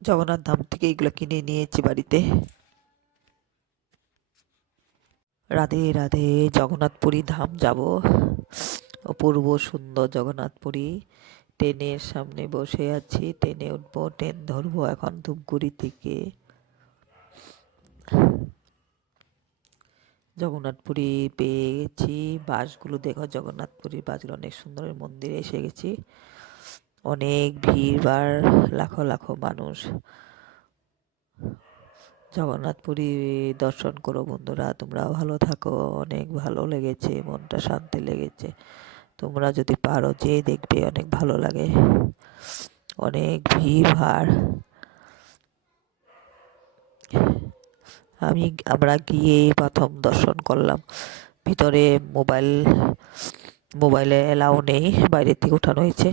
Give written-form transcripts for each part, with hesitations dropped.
জগন্নাথ ধাম থেকে এগুলো কিনে নিয়েছি বাড়িতে। রাধে রাধে, জগন্নাথপুরী ধাম যাব। অপূর্ব সুন্দর জগন্নাথপুরী। ট্রেনের সামনে বসে আছি, ট্রেনে উঠবো, ট্রেন ধরবো এখন ধূপগুড়ি থেকে। জগন্নাথপুরী পেয়ে গেছি। বাসগুলো দেখো, জগন্নাথপুরীর বাসগুলো অনেক সুন্দর। মন্দিরে এসে গেছি, অনেক ভিড় ভাড়, লাখো লাখো মানুষ। জগন্নাথপুরী দর্শন করো বন্ধুরা, তোমরা ভালো থাকো। অনেক ভালো লেগেছে, মনটা শান্তি লেগেছে। তোমরা যদি পারো যে দেখবে, অনেক ভালো লাগে। অনেক ভিড় ভাড়। আমরা গিয়ে প্রথম দর্শন করলাম। ভিতরে মোবাইলে এলাও নেই, বাইরে থেকে উঠানো হয়েছে।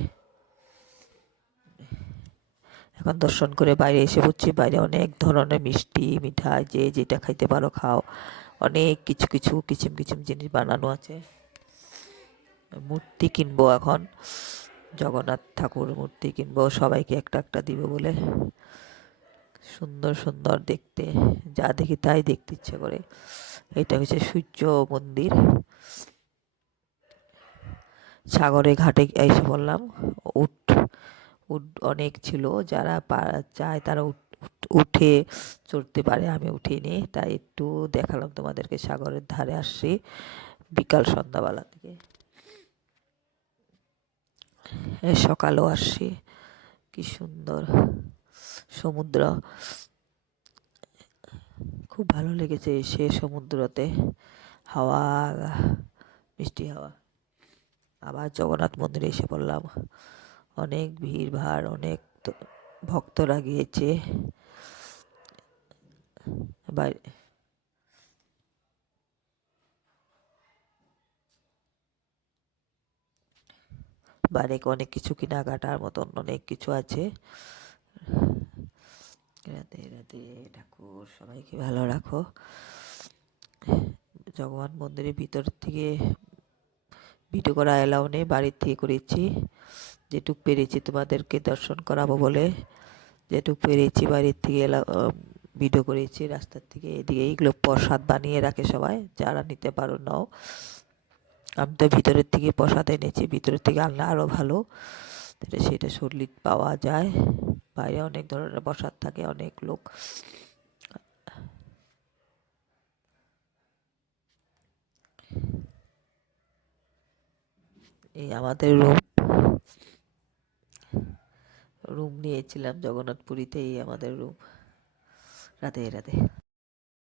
এখন দর্শন করে বাইরে এসে পড়ছি। বাইরে অনেক ধরনের মিষ্টি মিঠাই, যে যেটা খাইতে পারো খাও। অনেক কিছু কিছু কিচিম কিচিম জিনিস বানানো আছে। মূর্তি কিনবো এখন, জগন্নাথ ঠাকুর মূর্তি কিনবো, সবাইকে একটা একটা দিব বলে। সুন্দর সুন্দর দেখতে, যা দেখি তাই দেখতে ইচ্ছে করে। এটা হচ্ছে সূর্য মন্দির। সাগরে ঘাটে এসে বললাম। উট উট অনেক ছিল, যারা চায় তারা উঠে চড়তে পারে। আমি উঠিনি, তাই একটু দেখালাম তোমাদেরকে। সাগরের ধারে আসছি বিকাল সন্ধ্যাবেলা থেকে, সকালেও আসছি। কি সুন্দর সমুদ্র, খুব ভালো লেগেছে এসে সমুদ্রতে। হাওয়া, মিষ্টি হাওয়া। আবার জগন্নাথ মন্দিরে এসে পড়লাম। অনেক ভিড় ভাড়, অনেক ভক্তরা গিয়েছে বাইরে। বাইরে অনেক কিছু কেনাকাটার মতন অনেক কিছু আছে। রাধে রাধে ঠাকুর, সবাইকে ভালো রাখো। জগন্নাথ মন্দিরের ভিতর থেকে ভিডিও করা এলাও নেই, বাড়ির থেকে করেছি। যেটুক পেরেছি তোমাদেরকে দর্শন করাবো বলে, যেটুক পেরেছি বাড়ির থেকে ভিডিও করেছি। রাস্তার থেকে এদিকে এইগুলো প্রসাদ বানিয়ে রাখে সবাই, যারা নিতে পারো নাও। আমি তো ভিতরের থেকে প্রসাদ এনেছি, ভিতরের থেকে আনলে আরও ভালো, সেটা সলিড পাওয়া যায়। বাইরে অনেক ধরনের প্রসাদ থাকে, অনেক লোক। এই আমাদের রুম নিয়েছিলাম জগন্নাথপুরীতে, এই আমাদের রুম। রাধে রাধে।